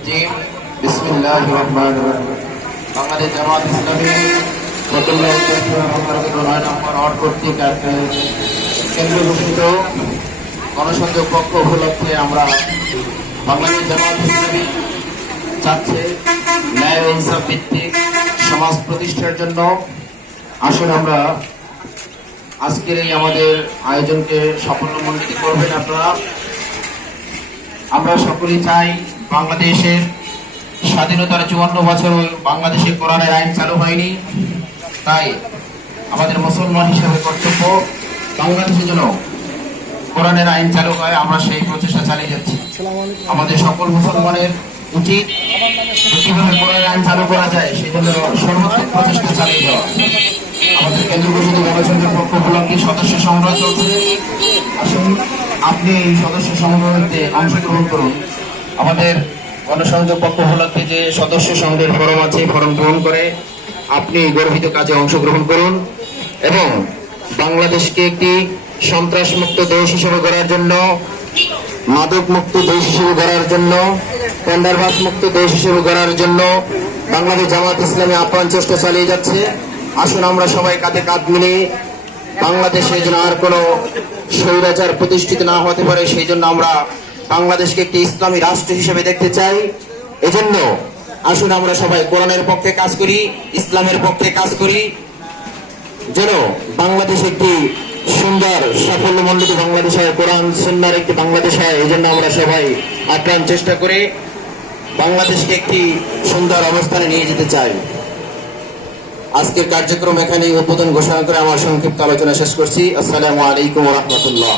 রাজিম বিসমিল্লাহির রহমানির রহিম। বাংলাদেশ জামাত ইসলামী ফতুল্লা উত্তর 9 নম্বর ওয়ার্ড কর্তৃক কেন্দ্র ঘোষিত গণসংযোগ পক্ষ উপলক্ষে আমরা বাংলাদেশ জামাত ইসলামী চাচ্ছে ন্যায় ও ইনসাফ ভিত্তিক সমাজ প্রতিষ্ঠার জন্য। আসুন আমরা আজকের এই আমাদের আয়োজনকে সাফল্যমণ্ডিত করবেন আপনারা। আমরা সকলেই চাই বাংলাদেশের স্বাধীনতার 54 বছর বাংলাদেশে কোরআনের আইন চালু হয়নি, তাই আমাদের মুসলমান হিসেবে কর্তব্য বাংলাদেশের জন্য কোরআনের আইন চালু হয়। আমরা সেই প্রচেষ্টা চালিয়ে যাচ্ছি। আমাদের সকল মুসলমানের উচিত কিভাবে কোরআনের আইন চালু করা যায় সেই জন্য সর্বোচ্চ প্রচেষ্টা চালিয়ে যাওয়া। আমাদের কেন্দ্র ঘোষিত গণসংযোগ পক্ষ উপলক্ষে সদস্য সংগ্রহ চলছে। আসুন আপনি এই সদস্য সংগ্রহে অংশগ্রহণ করুন। আমাদের গণসংযোগ পক্ষ উপলক্ষে যে সদস্য সংগ্রহের ফরম আছে, ফরম পূরণ করে আপনি গর্বিত কাজে অংশগ্রহণ করুন এবং বাংলাদেশকে একটি সন্ত্রাসমুক্ত দেশ হিসেবে গড়ার জন্য, মাদক মুক্ত দেশ হিসেবে গড়ার জন্য, টেন্ডারবাজ মুক্ত দেশ হিসেবে গড়ার জন্য বাংলাদেশ জামাত ইসলামী আপ্রাণ চেষ্টা চালিয়ে যাচ্ছে। আসুন আমরা সবাই কাঁধে কাঁধ মিলিয়ে বাংলাদেশে যেন আর কোনো স্বৈরাচার প্রতিষ্ঠিত না হতে পারে সেই জন্য আমরা বাংলাদেশকে একটি ইসলামী রাষ্ট্র হিসেবে দেখতে চাই। এজন্য আসুন আমরা সবাই কোরআনের পক্ষে কাজ করি, ইসলামের পক্ষে কাজ করি, যেন বাংলাদেশ একটি সুন্দর সাফল্যমণ্ডিত বাংলাদেশ হয়, কোরআন সুন্নাহর একটি বাংলাদেশ হয়। এই জন্য আমরা সবাই আপ্রাণ চেষ্টা করে বাংলাদেশকে একটি সুন্দর অবস্থানে নিয়ে যেতে চাই। আজকের কার্যক্রম এখানেই উদ্বোধন ঘোষণা করে আমার সংক্ষিপ্ত আলোচনা শেষ করছি। আসসালামু আলাইকুম ওয়া রাহমাতুল্লাহ।